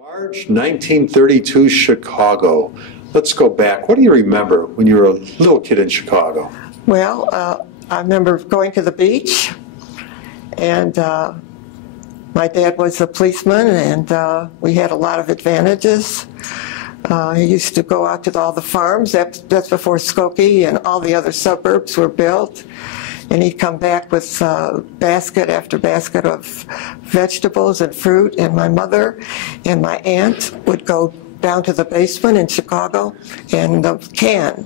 March 1932, Chicago. Let's go back. What do you remember when you were a little kid in Chicago? Well, I remember going to the beach, and my dad was a policeman, and we had a lot of advantages. He used to go out to all the farms. That's before Skokie and all the other suburbs were built. And he'd come back with basket after basket of vegetables and fruit. And my mother and my aunt would go down to the basement in Chicago and can,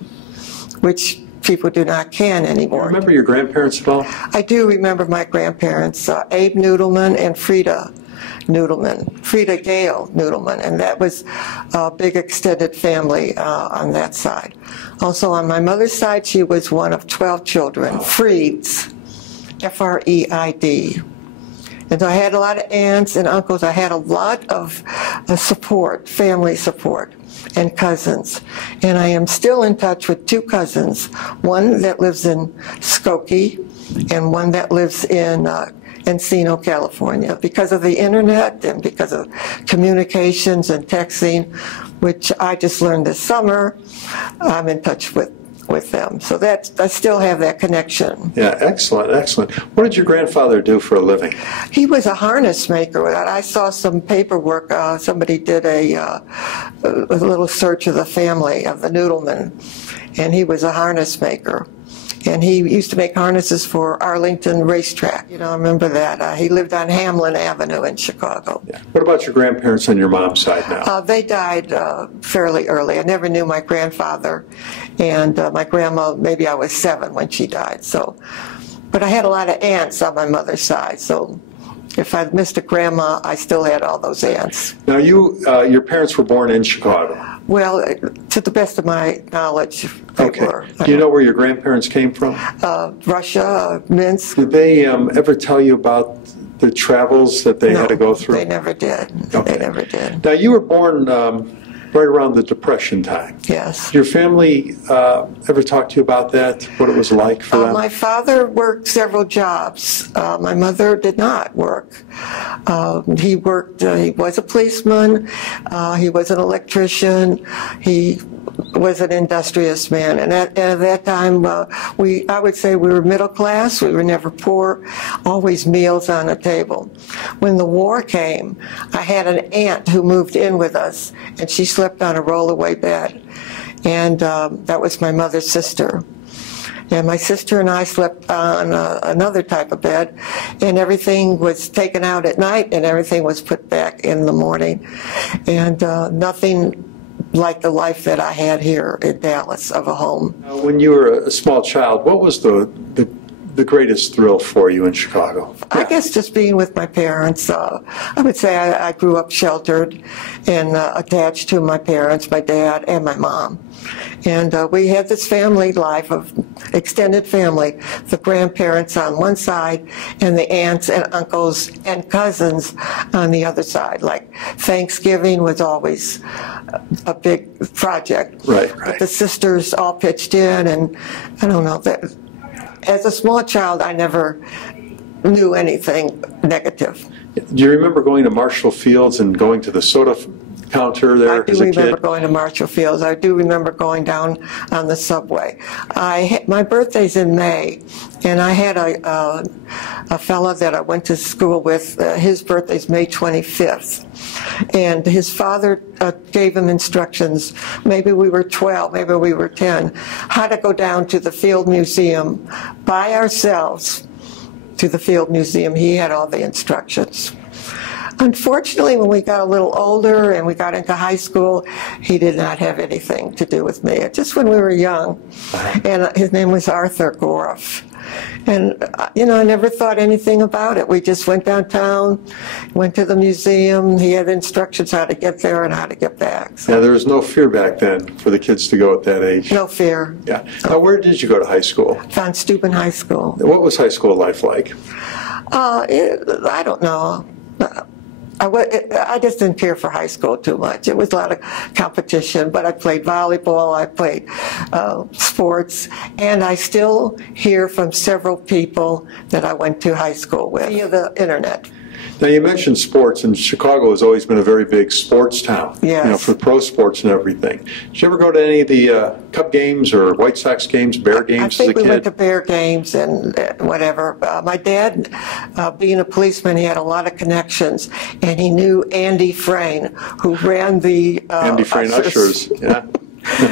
which people do not can anymore. Remember your grandparents at all? I do remember my grandparents, Abe Noodleman and Frida Noodleman, Frida Gale Noodleman, and that was a big extended family on that side. Also on my mother's side, she was one of 12 children, Freeds, F-R-E-I-D. And so I had a lot of aunts and uncles. I had a lot of support, family support, and cousins. And I am still in touch with two cousins, one that lives in Skokie and one that lives in Encino, California. Because of the internet and because of communications and texting, which I just learned this summer, I'm in touch with them. So I still have that connection. Yeah, excellent, excellent. What did your grandfather do for a living? He was a harness maker. I saw some paperwork. Somebody did a little search of the family of the Noodleman, and he was a harness maker. And he used to make harnesses for Arlington Racetrack. You know, I remember that. He lived on Hamlin Avenue in Chicago. Yeah. What about your grandparents on your mom's side now? They died fairly early. I never knew my grandfather. And my grandma, maybe I was 7 when she died. So, but I had a lot of aunts on my mother's side. So if I'd missed a grandma, I still had all those aunts. Now, your parents were born in Chicago. Well, to the best of my knowledge, they were. Do you know where your grandparents came from? Russia, Minsk. Did they ever tell you about the travels that they had to go through? They never did. Okay. They never did. Now, you were born right around the Depression time. Yes. Did your family ever talk to you about that, what it was like for them? My father worked several jobs. My mother did not work. He worked, he was a policeman, he was an electrician, he was an industrious man. And at that time, I would say we were middle class, we were never poor, always meals on the table. When the war came, I had an aunt who moved in with us, and she slept on a rollaway bed. And that was my mother's sister. And my sister and I slept on another type of bed, and everything was taken out at night, and everything was put back in the morning. And nothing like the life that I had here in Dallas of a home. When you were a small child, what was the greatest thrill for you in Chicago? I guess just being with my parents. I would say I grew up sheltered and attached to my parents, my dad and my mom. And we had this family life of extended family, the grandparents on one side and the aunts and uncles and cousins on the other side. Like Thanksgiving was always a big project. Right. But the sisters all pitched in, and I don't know, as a small child, I never knew anything negative. Do you remember going to Marshall Fields and going to the soda counter there as a kid? I do remember going to Marshall Fields. I do remember going down on the subway. My birthday's in May, and I had a fella that I went to school with. His birthday's May 25th. And his father gave him instructions, maybe we were 12, maybe we were 10, how to go down to the Field Museum by ourselves to the Field Museum. He had all the instructions. Unfortunately, when we got a little older and we got into high school, he did not have anything to do with me. Just when we were young. And his name was Arthur Goroff. And, you know, I never thought anything about it. We just went downtown, went to the museum. He had instructions how to get there and how to get back. So. Yeah, there was no fear back then for the kids to go at that age. No fear. Yeah. Now, where did you go to high school? Von Steuben High School. What was high school life like? I don't know. I just didn't care for high school too much. It was a lot of competition, but I played volleyball, I played sports, and I still hear from several people that I went to high school with via the internet. Now, you mentioned sports, and Chicago has always been a very big sports town, Yes. for pro sports and everything. Did you ever go to any of the Cub games or White Sox games, Bear games I as a think we kid? went to Bear games and whatever. My dad, being a policeman, he had a lot of connections, and he knew Andy Frayne, who ran the Andy Frayne Ushers, yeah.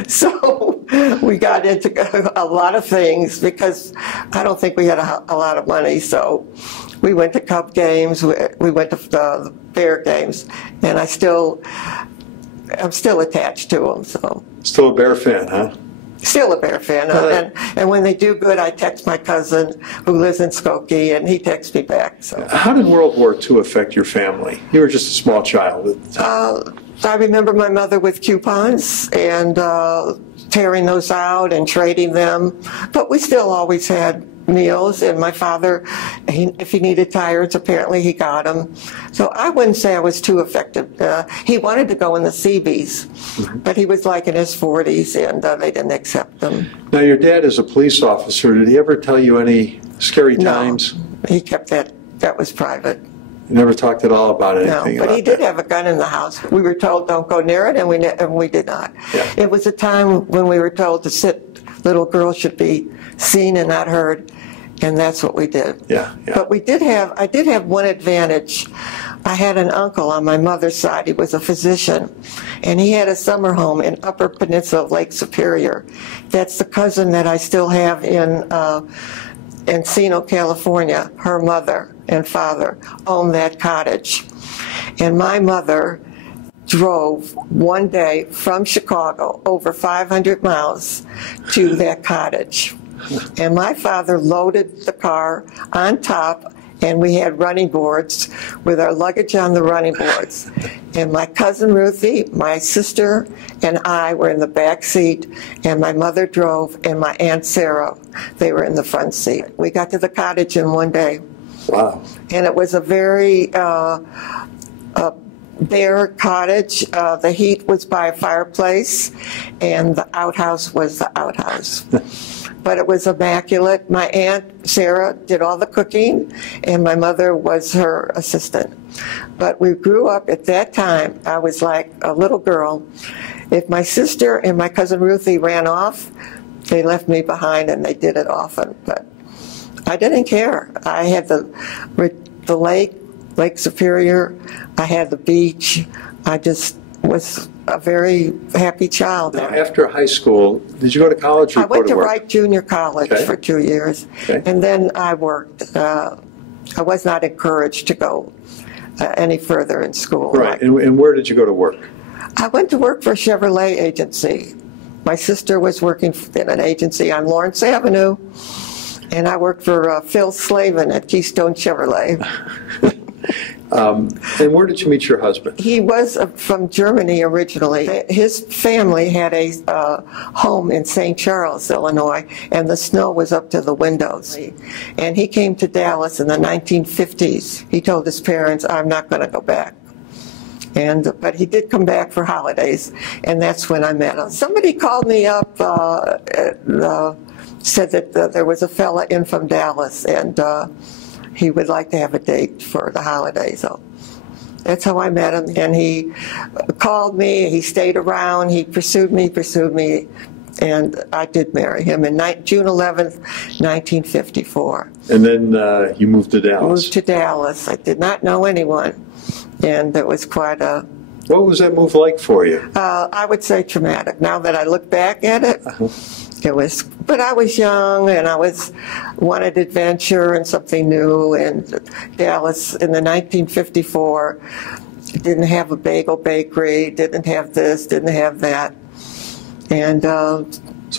So we got into a lot of things because I don't think we had a lot of money. So we went to Cub games, we went to the Bear games, and I'm still attached to them. So Still a Bear fan, huh? still a Bear fan. And when they do good, I text my cousin who lives in Skokie, and he texts me back. So How did World War II affect your family? You were just a small child at the time. I remember my mother with coupons and tearing those out and trading them, but we still always had meals, and my father, if he needed tires, apparently he got them. So I wouldn't say I was too affected. He wanted to go in the Seabees, but he was like in his 40s, and they didn't accept him. Now, your dad is a police officer. Did he ever tell you any scary times? No, he kept that was private. You never talked at all about No, anything but about he did that? have a gun in the house. We were told don't go near it, and we did not. Yeah. It was a time when we were told to sit, little girls should be seen and not heard, and that's what we did. Yeah, yeah. But I did have one advantage. I had an uncle on my mother's side. He was a physician, and he had a summer home in Upper Peninsula of Lake Superior. That's the cousin that I still have in Encino, California. Her mother and father owned that cottage. And my mother drove one day from Chicago over 500 miles to that cottage. And my father loaded the car on top, and we had running boards with our luggage on the running boards. And my cousin Ruthie, my sister, and I were in the back seat, and my mother drove, and my Aunt Sarah, they were in the front seat. We got to the cottage in one day. Wow. And it was a very bare cottage. The heat was by a fireplace, and the outhouse was the outhouse. But it was immaculate. My Aunt Sarah did all the cooking, and my mother was her assistant. But we grew up at that time. I was like a little girl. If my sister and my cousin Ruthie ran off, they left me behind, and they did it often. But I didn't care. I had the Lake Superior. I had the beach. I just was a very happy child Now, there. after high school, did you go to college or I went go to to work? Wright Junior College Okay. for 2 years, Okay. and then I worked. I was not encouraged to go any further in school. Right. And where did you go to work? I went to work for a Chevrolet agency. My sister was working in an agency on Lawrence Avenue, and I worked for Phil Slavin at Keystone Chevrolet. And where did you meet your husband? He was from Germany originally. His family had a home in St. Charles, Illinois, and the snow was up to the windows. And he came to Dallas in the 1950s. He told his parents, I'm not going to go back. But he did come back for holidays, and that's when I met him. Somebody called me up, said that there was a fella in from Dallas, and he would like to have a date for the holidays. So that's how I met him. And he called me, he stayed around, he pursued me, and I did marry him in June 11th, 1954. And then you moved to Dallas. Moved to Dallas. I did not know anyone, and it was quite a... What was that move like for you? I would say traumatic. Now that I look back at it, it was, but I was young and wanted adventure and something new. And Dallas in the 1954 didn't have a bagel bakery, didn't have this, didn't have that. And So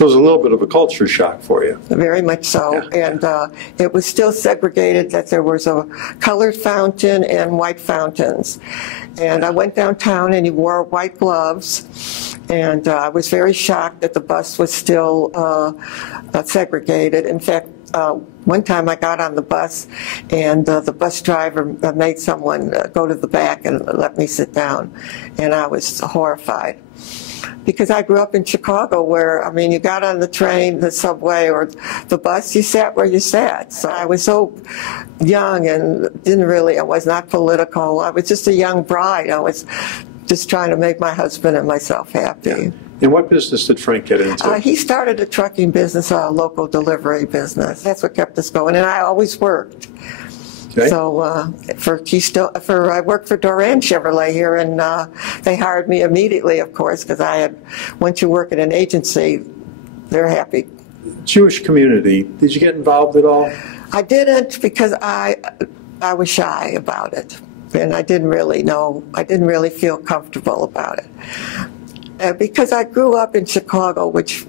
it was a little bit of a culture shock for you. very much so. Yeah. And it was still segregated, that there was a colored fountain and white fountains. And I went downtown and he wore white gloves. And I was very shocked that the bus was still segregated. In fact, one time I got on the bus and the bus driver made someone go to the back and let me sit down. And I was horrified. because I grew up in Chicago where, I mean, you got on the train, the subway, or the bus, you sat where you sat. So I was so young and I was not political. I was just a young bride. I was just trying to make my husband and myself happy. Yeah. And what business did Frank get into? He started a trucking business, a local delivery business. That's what kept us going, and I always worked. Okay. So I worked for Doran Chevrolet here, and they hired me immediately, of course, because once you work at an agency, they're happy. Jewish community, did you get involved at all? I didn't, because I was shy about it, and I didn't really feel comfortable about it. Because I grew up in Chicago, which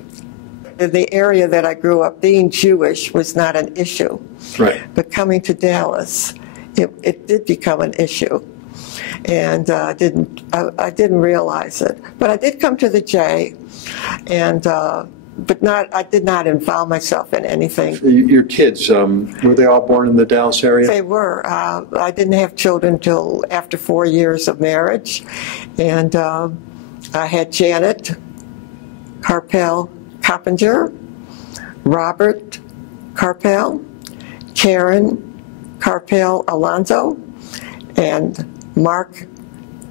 in the area that I grew up, being Jewish was not an issue. Right. But coming to Dallas, it did become an issue, and I didn't realize it. But I did come to the J, and I did not involve myself in anything. Your kids, were they all born in the Dallas area? They were. I didn't have children until after 4 years of marriage, and I had Janet Karpel Coppinger, Robert Karpel, Karen Karpel Alonzo, and Mark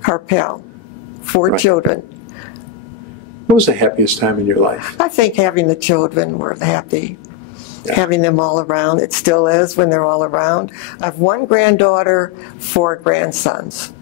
Karpel, 4 children. What was the happiest time in your life? I think having the children were happy, having them all around. It still is when they're all around. I have 1 granddaughter, 4 grandsons,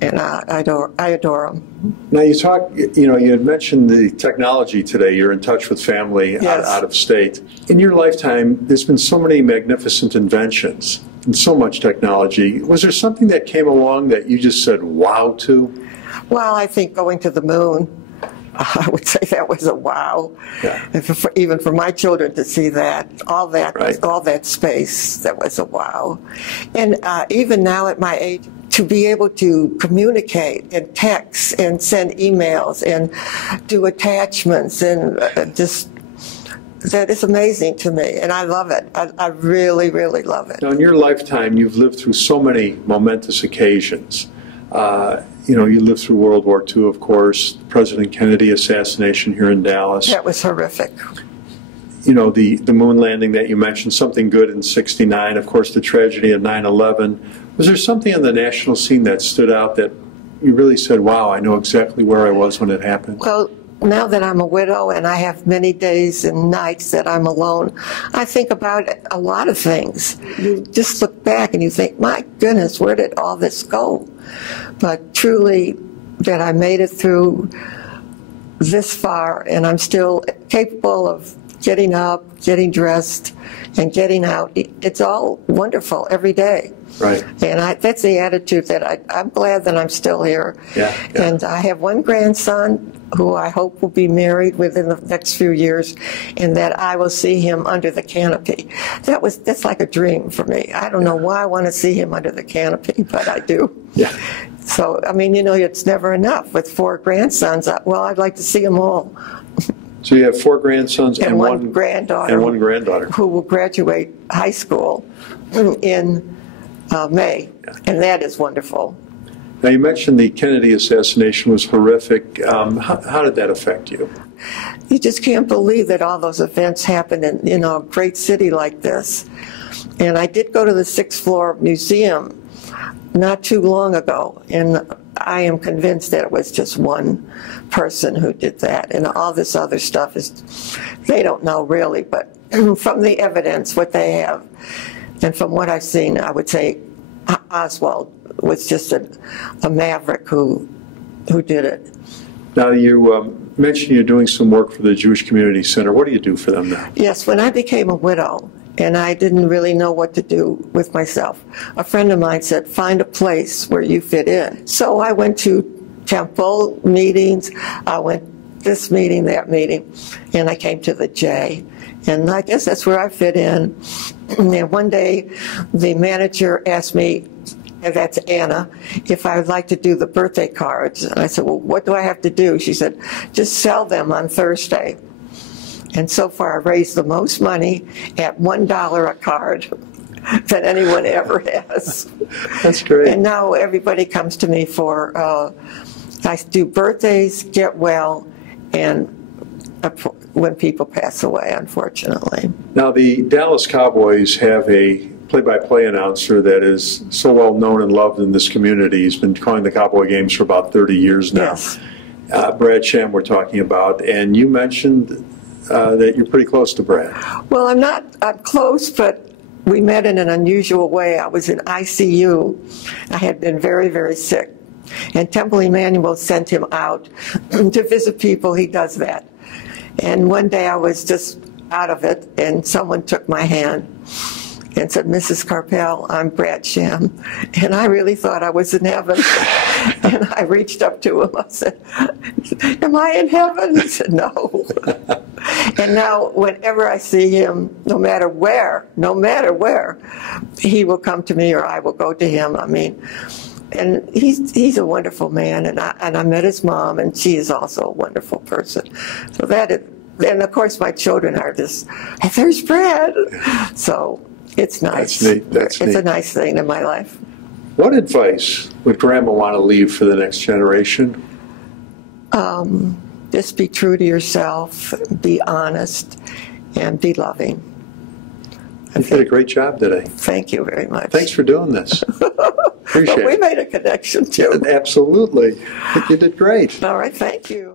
and I adore them. Now you had mentioned the technology today. You're in touch with family out of state. In your lifetime, there's been so many magnificent inventions and so much technology. Was there something that came along that you just said wow to? Well, I think going to the moon, I would say that was a wow. Yeah. Even for my children to see that, all that space, that was a wow. And even now at my age, to be able to communicate and text and send emails and do attachments and that is amazing to me, and I love it. I really, really love it. Now, in your lifetime, you've lived through so many momentous occasions. You lived through World War II, of course, President Kennedy assassination here in Dallas. That was horrific. The moon landing that you mentioned, something good in '69, of course, the tragedy of 9/11. Was there something on the national scene that stood out that you really said, wow, I know exactly where I was when it happened? Well, now that I'm a widow and I have many days and nights that I'm alone, I think about a lot of things. You just look back and you think, my goodness, where did all this go? But truly, that I made it through this far, and I'm still capable of getting up, getting dressed, and getting out. It's all wonderful every day. Right. And that's the attitude that I'm glad that I'm still here. Yeah. And I have 1 grandson who I hope will be married within the next few years, and that I will see him under the canopy. That's like a dream for me. I don't know why I want to see him under the canopy, but I do. Yeah. So, I mean, it's never enough. With 4 grandsons, well, I'd like to see them all. So you have 4 grandsons and 1 granddaughter. And 1 granddaughter. Who will graduate high school in May, and that is wonderful. Now, you mentioned the Kennedy assassination was horrific. How did that affect you? You just can't believe that all those events happened in a great city like this. And I did go to the 6th floor museum not too long ago, and I am convinced that it was just 1 person who did that, and all this other stuff they don't know really, but from the evidence, what they have, and from what I've seen, I would say Oswald was just a maverick who did it. Now, you mentioned you're doing some work for the Jewish Community Center. What do you do for them now? Yes, when I became a widow, and I didn't really know what to do with myself, a friend of mine said, find a place where you fit in. So I went to temple meetings, I went this meeting, that meeting, and I came to the J. And I guess that's where I fit in. And one day, the manager asked me, and that's Anna, if I would like to do the birthday cards. And I said, well, what do I have to do? She said, just sell them on Thursday. And so far, I've raised the most money at $1 a card than anyone ever has. That's great. And now everybody comes to me for I do birthdays, get well, and when people pass away, unfortunately. Now, the Dallas Cowboys have a play-by-play announcer that is so well known and loved in this community. He's been calling the Cowboy games for about 30 years now. Yes. Brad Sham we're talking about, and you mentioned that you're pretty close to Brad. Well, I'm close, but we met in an unusual way. I was in ICU. I had been very, very sick. And Temple Emmanuel sent him out to visit people. He does that. And one day I was just out of it, and someone took my hand and said, "Mrs. Karpel, I'm Brad Sham." And I really thought I was in heaven. And I reached up to him. I said, "Am I in heaven?" He said, "No." And now whenever I see him, no matter where, he will come to me or I will go to him. I mean, and he's a wonderful man, and I met his mom, and she is also a wonderful person. So and of course my children are just, "Hey, there's Brad." So it's nice. That's neat. That's it's neat. a nice thing in my life. What advice would Grandma want to leave for the next generation? Just be true to yourself, be honest, and be loving. You did a great job today. Thank you very much. Thanks for doing this. Appreciate But we it. made a connection too. Absolutely. You did great. All right, thank you.